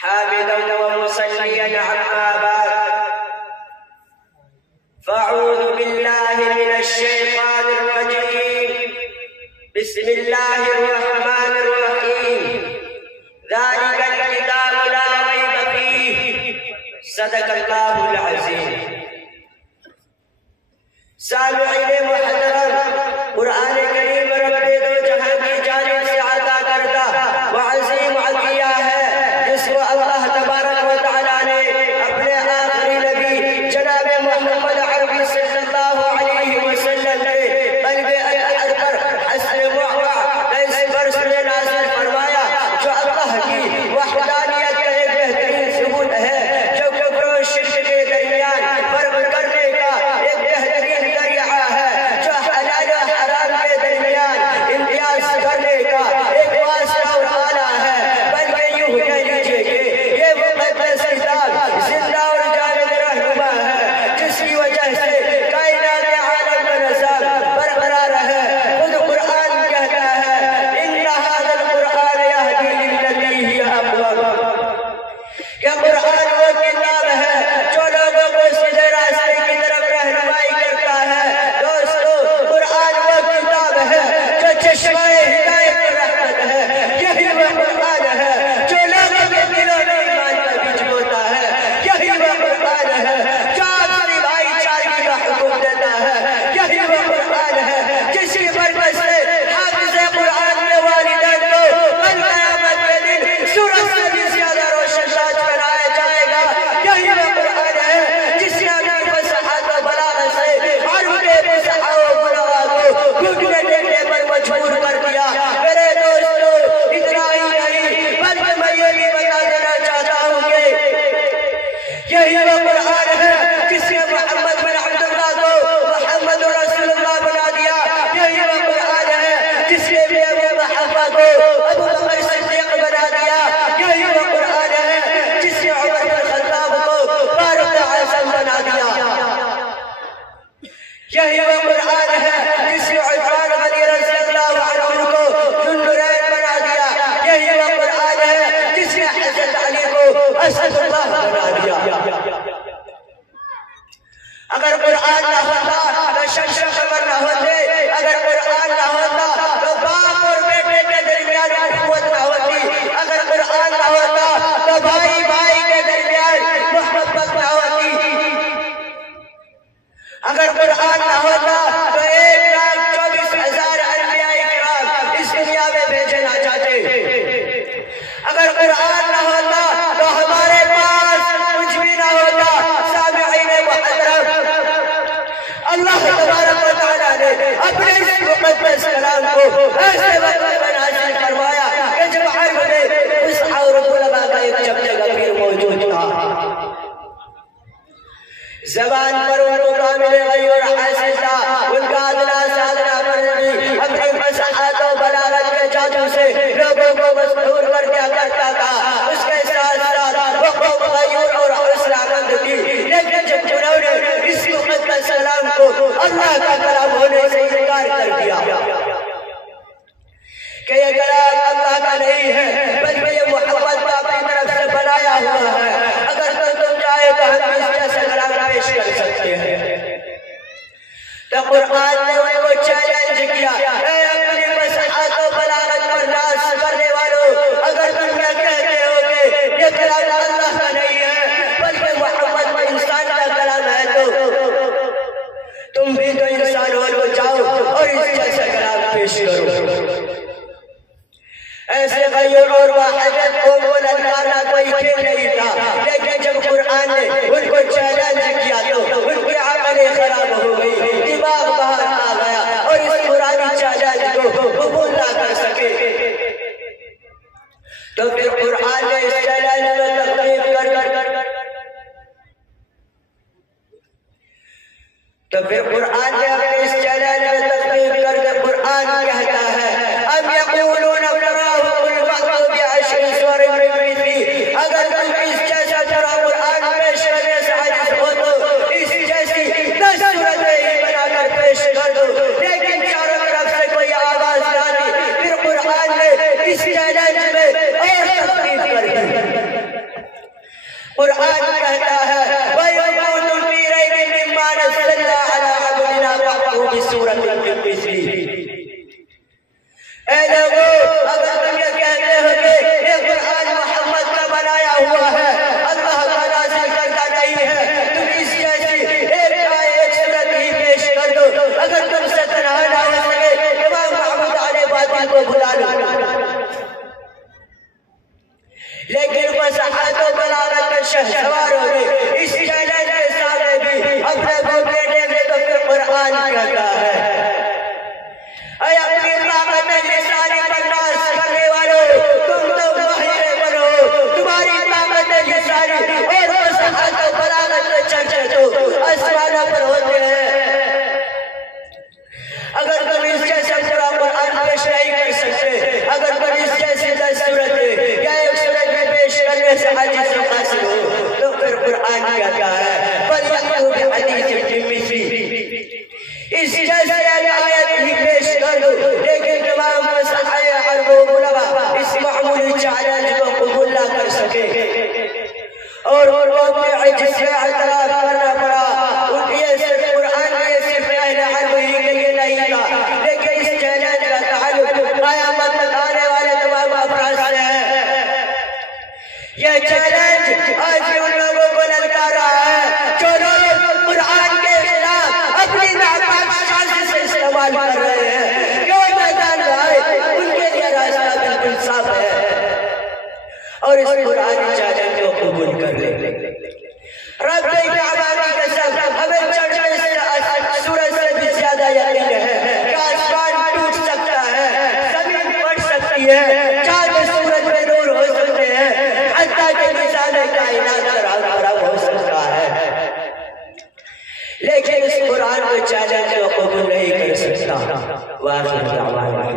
حامدا ومصليا عما بعد، فأعوذ بالله من الشيطان الرجيم. بسم الله الرحمن الرحيم. ذلك الكتاب لا ريب فيه، صدق الله العظيم. سامعین محترم، قرآن کریم رب دو جہاں کی جانب سے عطا کردہ وعظیم عطیہ ہے، جس کو اللہ تبارک و تعالیٰ نے اپنے آخری نبی جناب محمد عربی صلی اللہ علیہ وسلم کے قلب اطہر پر حسن معوع اس برس میں نازل فرمایا، جو اللہ کی وحدانیت کا ایک بہترین ثبوت ہے، جو کفر و شرک کے درمیان فرق کرنے کا ایک بہترین ذریعہ ہے، جو حلال و حرام کے درمیان امتیاز کرنے کا ایک واسطہ اور آلہ ہے. بلکہ یوں کہہ لیجئے کہ یہ مقدس کتاب زندہ اور جاوید رہنما ہے، جس کی وجہ سے کائنات عالم کا نظام برقرار ہے. خود قرآن کہتا ہے ان ھذا القرآن یہدی للتی ہی اقوم، کہ قرآن وہ کتاب ہے جو لوگوں کو سیدھے راستے کی طرف رہنمائی کرتا ہے. دوستو، قرآن وہ کتاب ہے جو چشمہ ہدایت کی رحمت ہے. یہی وہ قرآن ہے جو لوگوں کے دلوں میں ایمان کا بیج بوتا ہے. یہی وہ قرآن ہے جو آپسی بھائی چارگی کا حکم دیتا ہے. یہی وہ قرآن ہے جس کی برکت سے حافظ قرآن کے والدین کو کل قیامت کے دن سورج سے بھی زیادہ روشن تاج بنایا جائے گا. یہی وہ قرآن ہے جس نے اپنی فصاحت و بلاغت سے عرب کے فصحاء و بلغاء کو گھٹنے ٹیکنے پر مجبور کر دیا. میرے دوستو، اتنا ہی نہیں بلکہ میں یہ بھی بتا دینا چاہتا ہوں کہ یہی وہ قرآن ہے جس نے محمد بن عبداللہ کو محمد رسول اللہ بنا دیا. یہی وہ قرآن ہے جس نے بھی ابو محفا کو ابو بکر صدیق بنا دیا. یہی وہ قرآن ہے جس نے عمر بن خطاب کو فاروق اعظم بنا دیا. یہی وہ قرآن ہے جس نے عثمان غنی رضی اللہ عنہ کو ذو النورین بنا دیا. یہی وہ قرآن ہے جس نے حضرت علی کو اسد اللہ بنا دیا. اگر قرآن نہ ہوتا تو شمس و قمر نہ ہوتے. اگر قرآن نہ ہوتا تو باپ اور بیٹے کے درمیان اخوت نہ ہوتی. اگر قرآن نہ ہوتا تو بھائی بھائی کے درمیان محبت نہ ہوتی. اگر قرآن نہ ہوتا تو 1,24,000 انبیاء کرام اس دنیا میں بھیجے نہ جاتے. اگر قرآن نہ ہوتا تو ہمارے پاس کچھ بھی نہ ہوتا. سامعین محترم، اللہ تبارک و تعالیٰ نے اپنے اس مقدس کلام کو ایسے وقت میں نازل فرمایا کہ جب عرب میں فصحاء اور بلغاء کا ایک جمع غفیر موجود تھا. زبان پر ان کو کامل غیور حاصل تھا. ان کا ادنا سادنا مرضی اپنی فصاحت و بلاغت کے جادو سے لوگوں کو مسحور کر دیا کرتا تھا. اس کے ساتھ ساتھ وہ قوم غیور اور حوصلہ مند تھی. لیکن جب انہوں نے اس مقدس کلام کو اللہ کا کلام ہونے سے انکار کر دیا کہ یہ کلام اللہ کا نہیں ہے بلکہ یہ محمد کا اپنی طرف سے بنایا ہوا ہے، اگر تو تم چاہے تو ہم اس جیسا کلام پیش کر سکتے ہیں. تو قرآن نے ان کو چیلنج کیا، اے اپنی فصاحت و بلاغت پر ناز کرنے والوں، اگر تم یہ کہتے ہو کہ یہ کلام اللہ کا نہیں ہے بلکہ محمد انسان کا کلام ہے، تو تم بھی تو انسان ہو، تو جاؤ اور اس جیسا کلام پیش کرو. ایسے غیور اور واحد قوم کو للکارنا کوئی کھیل نہیں تھا. لیکن جب قرآن نے ان کو چیلنج کیا تو ان کی عقلیں خراب ہو گئی، دماغ باہر آ گیا اور اس پرانی چیلنج کو قبول نہ کر سکے. تو پھر قرآن نے اس چیلنج میں تخفیف کر کے قرآن کہتا ہے ام یقولون افتراہ قل فأتوا بعشر سور مثلہ. اگر تم اس جیسا طرح قرآن پیش کرنے سے عاجز ہو تو اس جیسی 10 سورتیں ہی بنا کر پیش کر دو. لیکن چاروں طرف سے کوئی آواز نہ آتی. پھر قرآن نے اس چیلنج میں اور تخفیف کر دی. قرآن کہتا ہے وَإِن كُنتُمْ فِي رَيْبٍ مِّمَّا نَزَّلْنَا عَلَىٰ عَبْدِنَا فَأْتُوا بِسُورَةٍ مِّن مِّثْلِهِ۔ اے لوگو، اگر تم یہ کہتے ہو کہ یہ قرآن محمد کا بنایا ہوا ہے، اللہ کا نازل کردہ نہیں ہے، تم اس جیسی ایک صورت ہی پیش کر دو۔ اگر تم سے تنہا نہ ہو سکے امام محمود علیہ باطل کو بلا لو۔ لیکن وہ صحابہ و بلاغت کا شہسوار ہو گئے، اس چیلنج کے سامنے بھی اپنے گھٹنے ٹیکے تو پھر قرآن کہتا ہے اے اپنی طاقت لسانی پر ناز کرنے والوں، تم تو ماہر بنو، تمہاری طاقت لسانی اور فصاحت و بلاغت کے چرچے تو آسمانوں پر ہوتے ہیں۔ اگر تم اس جیسے پورا قرآن پیش نہیں کر سکتے، اگر تم اس جیسے 10 صورتیں یا ایک صورت میں پیش کرنے سے عاجز حاصل ہو تو پھر قرآن کہتا ہے فَلْيَأْتُوا بِحَدِيثٍ مِّثْلِهِ، اس جیسے آیت ہی پیش کر دو۔ لیکن تمام مسائل عرب و علماء اس معمولی چیلنج کو قبول نہ کر سکے اور ان کو اپنے عجز سے اعتراف کرنا پڑا۔ یہ صرف قرآن کے صرف اہل عرب ہی کے لیے نہیں تھا، لیکن اس چیلنج کا تعلق قیامت تک آنے والے تمام افراد سے ہے۔ یہ چیلنج آج بھی ان لوگوں کو للکار رہا ہے جو لوگ قرآن کے خلاف اپنی ناپاک سازش سے استعمال کر رہے ہیں۔ جو میدان میں آئے ان کے لیے راستہ بالکل صاف ہے اور اس قرآن چیلنج کو قبول کر لے۔ رب کعبہ کی قسم، ہمیں چرچ میں سورج سے بھی زیادہ یقین ہے کہ آسمان ٹوٹ سکتا ہے، زمین پھٹ سکتی ہے، چاند سورج میں نور ہو سکتے ہیں، حتیٰ کہ نظام کائنات خراب ہو سکتا ہے، لیکن اس قرآن کو چیلنج کو قبول نہیں کر سکتا۔ وآخر دعوانا